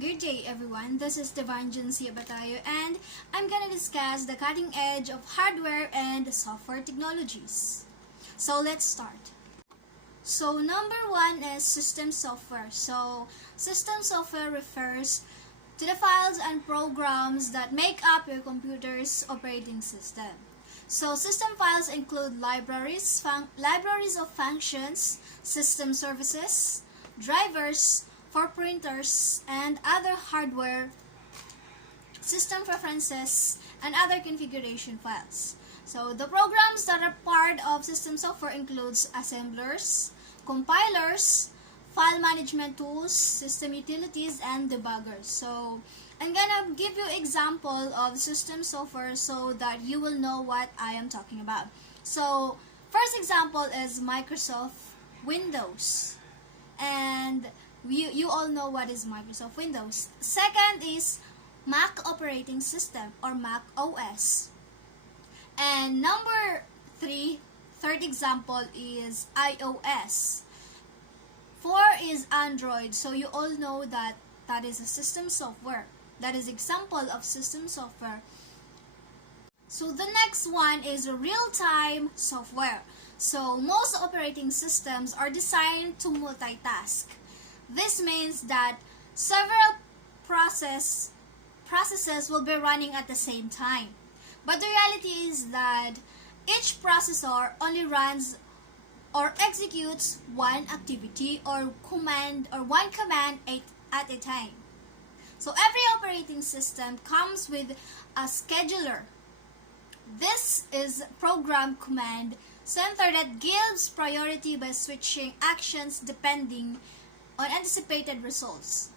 Good day everyone, this is Divine Jansia Batayo and I'm gonna discuss the cutting edge of hardware and software technologies. So let's start. So number one is system software. So system software refers to the files and programs that make up your computer's operating system. So system files include libraries of functions, system services, drivers for printers, and other hardware, system preferences, and other configuration files. So the programs that are part of system software includes assemblers, compilers, file management tools, system utilities, and debuggers. So I'm gonna give you example of system software so that you will know what I am talking about. So first example is Microsoft Windows, and you all know what is Microsoft Windows. Second is Mac operating system or Mac OS. And third example is iOS. 4 is Android. So you all know that that is a system software. That is example of system software. So the next one is real-time software. So most operating systems are designed to multitask. This means that several processes will be running at the same time. But the reality is that each processor only runs or executes one activity or one command at a time. So every operating system comes with a scheduler. This is program command center that gives priority by switching actions depending on anticipated results.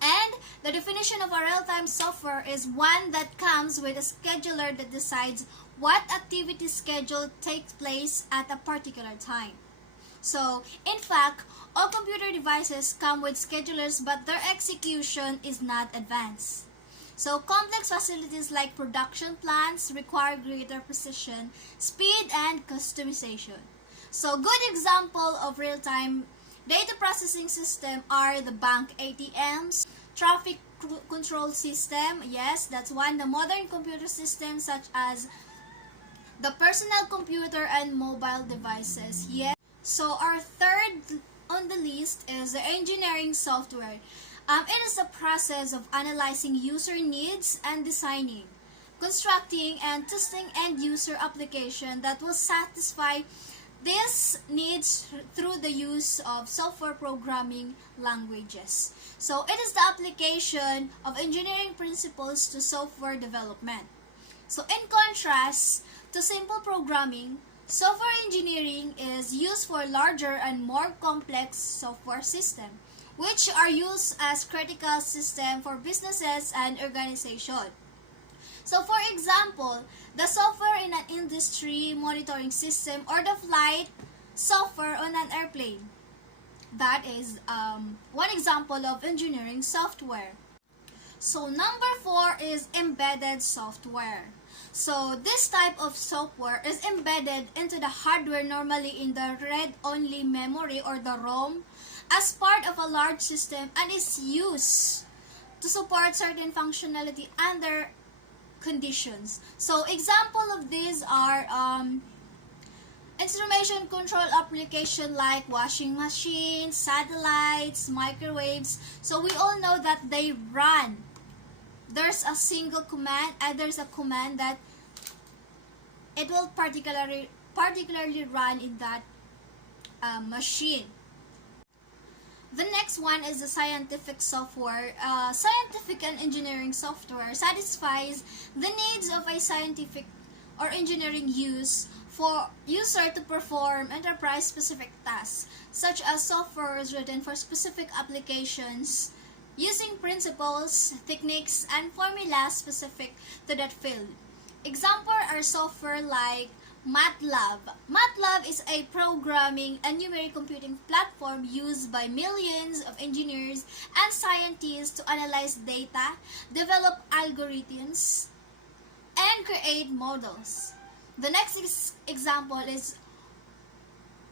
And the definition of a real-time software is one that comes with a scheduler that decides what activity schedule takes place at a particular time. So, in fact, all computer devices come with schedulers, but their execution is not advanced. So, complex facilities like production plants require greater precision, speed, and customization. So, good example of real-time data processing system are the bank ATMs, traffic control system, yes, that's one, the modern computer systems such as the personal computer and mobile devices, yes. So our third on the list is the engineering software. It is the process of analyzing user needs and designing, constructing, and testing end-user application that will satisfy these needs through the use of software programming languages. So it is the application of engineering principles to software development. So in contrast to simple programming, software engineering is used for larger and more complex software systems, which are used as critical system for businesses and organizations. So for example, the software in an industry monitoring system or the flight software on an airplane. That is one example of engineering software. So number 4 is embedded software. So this type of software is embedded into the hardware, normally in the read-only memory or the ROM, as part of a large system and is used to support certain functionality under conditions. So example of these are instrumentation control application like washing machines, satellites, microwaves. So we all know that they run. There's a single command and there's a command that it will particularly run in that machine. The next one is the scientific software. Scientific and engineering software satisfies the needs of a scientific or engineering use for user to perform enterprise-specific tasks, such as software is written for specific applications using principles, techniques, and formulas specific to that field. Examples are software like MATLAB. MATLAB is a programming and numeric computing platform used by millions of engineers and scientists to analyze data, develop algorithms, and create models. The next example is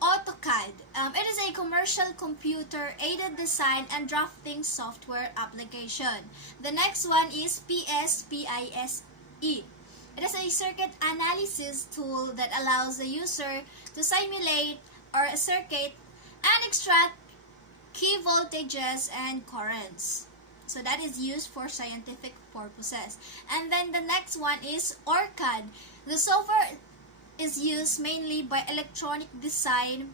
AutoCAD. It is a commercial computer-aided design and drafting software application. The next one is PSPISE. It is a circuit analysis tool that allows the user to simulate or a circuit and extract key voltages and currents. So that is used for scientific purposes. And then the next one is ORCAD. The software is used mainly by electronic design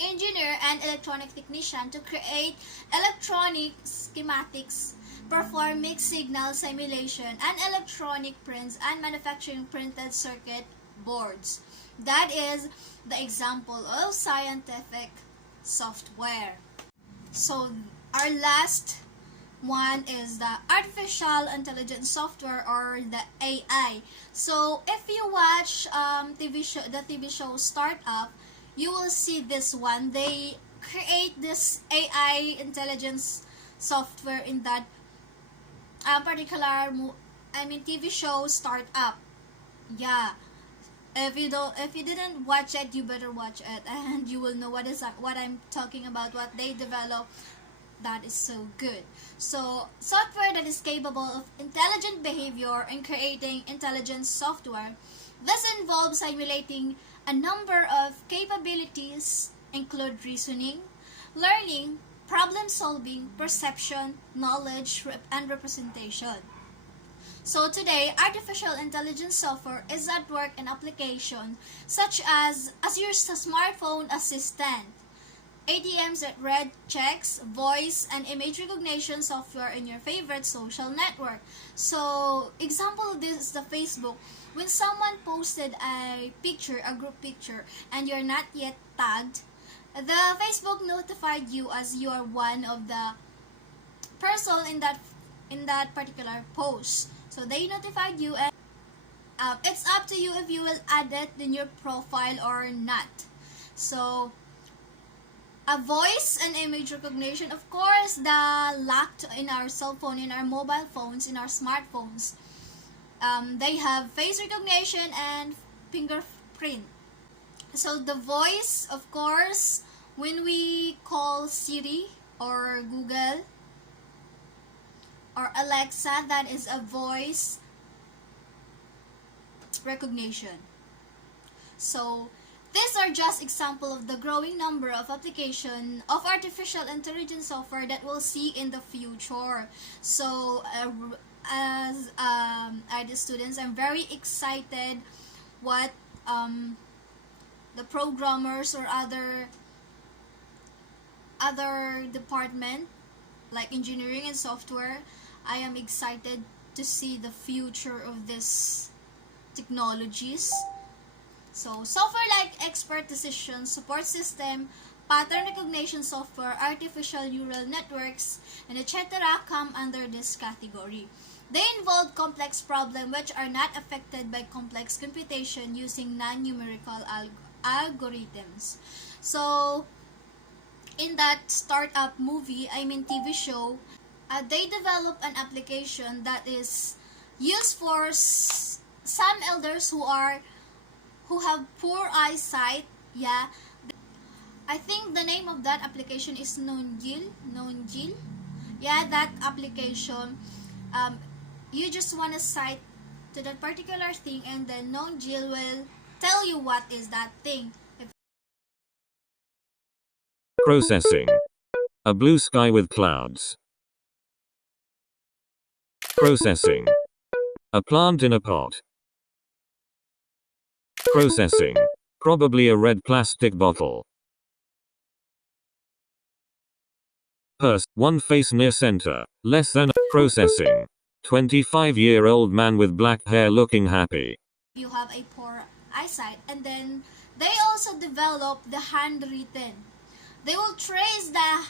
engineer and electronic technician to create electronic schematics, perform mixed signal simulation, and electronic prints and manufacturing printed circuit boards. That is the example of scientific software. So our last one is the artificial intelligence software, or the AI. So if you watch the TV show Startup, you will see this one. They create this AI intelligence software in that particular TV show Startup. Yeah. If you didn't watch it, you better watch it, and you will know what I'm talking about. What they develop, that is so good. So software that is capable of intelligent behavior and creating intelligent software. This involves simulating a number of capabilities, include reasoning, learning, problem solving, perception, knowledge, and representation. So today, artificial intelligence software is at work in applications such as your smartphone assistant, ATMs that read checks, voice and image recognition software in your favorite social network. So example, this is the Facebook. When someone posted a picture, a group picture, and you're not yet tagged, the Facebook notified you as you are one of the person in that particular post. So they notified you, and it's up to you if you will add it in your profile or not. So a voice and image recognition, of course, the locked in our cell phone, in our mobile phones, in our smartphones. They have face recognition and fingerprint. So the voice, of course, when we call Siri or Google or Alexa, that is a voice recognition. So these are just examples of the growing number of applications of artificial intelligence software that we'll see in the future. So as IT students, I'm very excited what the programmers or other department like engineering and software, I am excited to see the future of these technologies. So software like expert decision support system, pattern recognition software, artificial neural networks, and etc. come under this category. They involve complex problems which are not affected by complex computation using non-numerical algorithms. So in that Startup movie, TV show, they develop an application that is used for some elders who have poor eyesight. Yeah, I think the name of that application is Nonjil. Yeah, that application. You just want to cite to that particular thing, and then Nonjil will tell you what is that thing. Processing. A blue sky with clouds. Processing. A plant in a pot. Processing. Probably a red plastic bottle. Purse. One face near center. Less than. Processing. 25-year-old man with black hair looking happy. You have a poor eyesight, and then they also develop the handwritten. They will trace the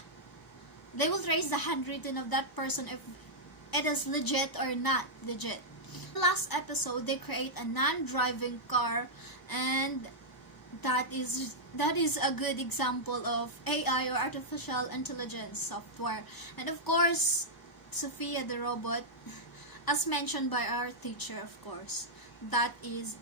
handwritten of that person if it is legit or not legit. Last episode, they create a non-driving car, and that is a good example of AI or artificial intelligence software. And of course, Sophia the robot, as mentioned by our teacher, of course, that is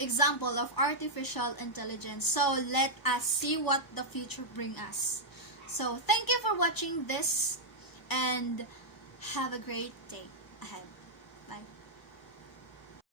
example of artificial intelligence. So let us see what the future bring us. So thank you for watching this and have a great day ahead.